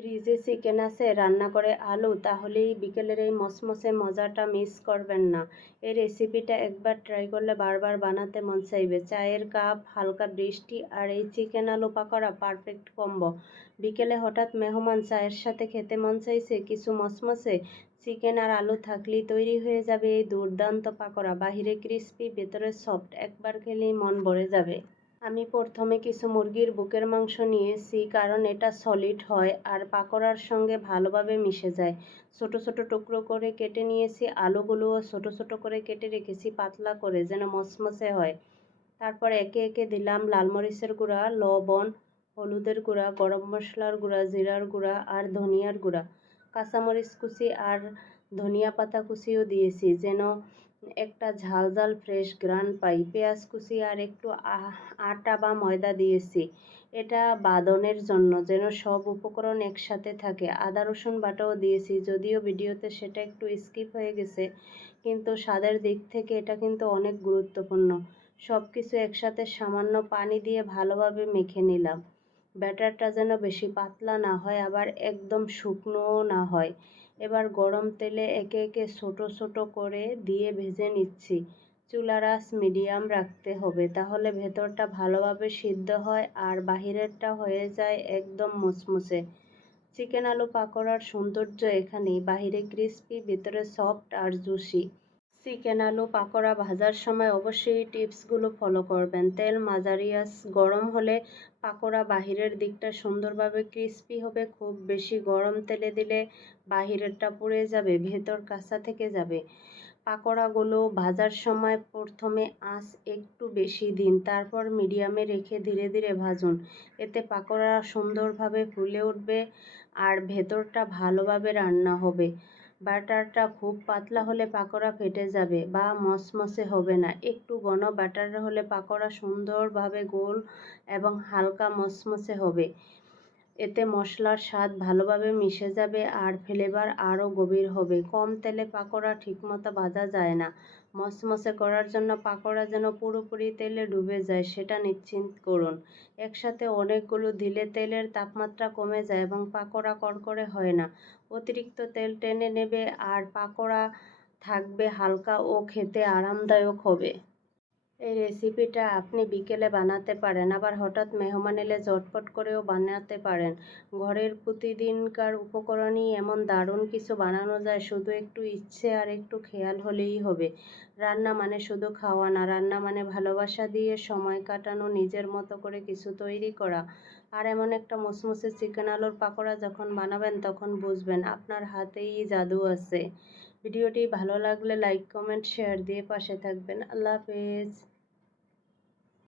ফ্রিজে চিকেন আছে, রান্না করে আলু, তাহলেই বিকেলের এই মসমসে মজাটা মিস করবেন না। এই রেসিপিটা একবার ট্রাই করলে বারবার বানাতে মন চাইবে। চায়ের কাপ, হালকা বৃষ্টি আর এই চিকেন আলু পাকোড়া পারফেক্ট কম্বো বিকেলে হঠাৎ মেহমান চায়ের সাথে খেতে মন চাইছে, কিছু মসমসে চিকেন আর আলু থাকলেই তৈরি হয়ে যাবে এই দুর্দান্ত পাকোড়া। বাহিরে ক্রিস্পি ভেতরে সফট একবার খেলেই মন ভরে যাবে। আমি প্রথমে কিছু মুরগির বুকের মাংস নিয়েছি, কারণ এটা সলিড হয় আর পাকোড়ার সঙ্গে ভালোভাবে মিশে যায়। ছোট ছোট টুকরো করে কেটে নিয়েছি, আলুগুলোও ছোট ছোট করে কেটে রেখেছি, পাতলা করে যেন মচমচে হয়। তারপর একে একে দিলাম লাল মরিচের গুঁড়া, লবণ, হলুদের গুঁড়া, গরম মশলার গুঁড়া, জিরার গুঁড়া আর ধনিয়ার গুঁড়া। কাঁচামরিচ কুচি আর ধনিয়া পাতা কুচিও দিয়েছি যেন একটা ঝাল ঝাল ফ্রেশ গ্রান পাই, পেঁয়াজ কুচি আর একটু আটা বা ময়দা দিয়েছি। এটা বাদনের জন্য যেন সব উপকরণ একসাথে থাকে। আদা, রসুন বাটাও দিয়েছি, যদিও ভিডিওতে সেটা একটু স্কিপ হয়ে গেছে, কিন্তু স্বাদের দিক থেকে এটা কিন্তু অনেক গুরুত্বপূর্ণ। সব কিছু একসাথে সামান্য পানি দিয়ে ভালোভাবে মেখে নিলাম। ব্যাটারটা যেন বেশি পাতলা না হয়, আবার একদম শুকনোও না হয়। এবার গরম তেলে একে একে ছোট ছোট করে দিয়ে ভেজে নিচ্ছি। চুলার আঁচ মিডিয়াম রাখতে হবে, তাহলে ভেতরটা ভালোভাবে সিদ্ধ হয় আর বাহিরেরটা হয়ে যায় একদম মচমচে। চিকেন আলু পাকোড়ার সৌন্দর্য এখানেই, বাহিরে ক্রিস্পি, ভেতরে সফট আর জুসি। চিকেন আলু পাকোড়া ভাজার সময় অবশ্যই টিপসগুলো ফলো করবেন। তেল মাঝারিয়াস, গরম হলে পাকোড়া বাহিরের দিকটা সুন্দরভাবে ক্রিস্পি হবে। খুব বেশি গরম তেলে দিলে বাহিরেরটা পুড়ে যাবে, ভেতর কাঁচা থেকে যাবে। পাকোড়াগুলো ভাজার সময় প্রথমে আঁচ একটু বেশি দিন, তারপর মিডিয়ামে রেখে ধীরে ধীরে ভাজুন। এতে পাকোড়া সুন্দরভাবে ফুলে উঠবে আর ভেতরটা ভালোভাবে রান্না হবে। ব্যাটারটা খুব পাতলা হলে পাকোড়া ফেটে যাবে বা মচমচে হবে না। একটু ঘন ব্যাটার হলে পাকোড়া সুন্দরভাবে গোল এবং হালকা মচমচে হবে। এতে মশলার স্বাদ ভালোভাবে মিশে যাবে আর ফ্লেভার আরও গভীর হবে। কম তেলে পাকোড়া ঠিকমতো ভাজা যায় না। মচমচে করার জন্য পাকোড়া যেন পুরোপুরি তেলে ডুবে যায়, সেটা নিশ্চিত করুন। একসাথে অনেকগুলো দিলে তেলের তাপমাত্রা কমে যায় এবং পাকোড়া কড়কড়ে হয় না। অতিরিক্ত তেল টেনে নেবে আর পাকোড়া থাকবে হালকা ও খেতে আরামদায়ক হবে। এই রেসিপিটা আপনি বিকেলে বানাতে পারেন, আবার হঠাৎ মেহমান এলে ঝটপট করেও বানাতে পারেন। ঘরের প্রতিদিনকার উপকরণই এমন দারুণ কিছু বানানো যায়, শুধু একটু ইচ্ছে আর একটু খেয়াল হলেই হবে। রান্না মানে শুধু খাওয়া না, রান্না মানে ভালোবাসা দিয়ে সময় কাটানো, নিজের মতো করে কিছু তৈরি করা। আর এমন একটা মুসমুসে চিকেন আলুর পাকোড়া যখন বানাবেন, তখন বুঝবেন আপনার হাতেই জাদু আছে। ভিডিওটি ভালো লাগলে লাইক কমেন্ট শেয়ার দিয়ে পাশে থাকবেন। আল্লাহ হাফেজ।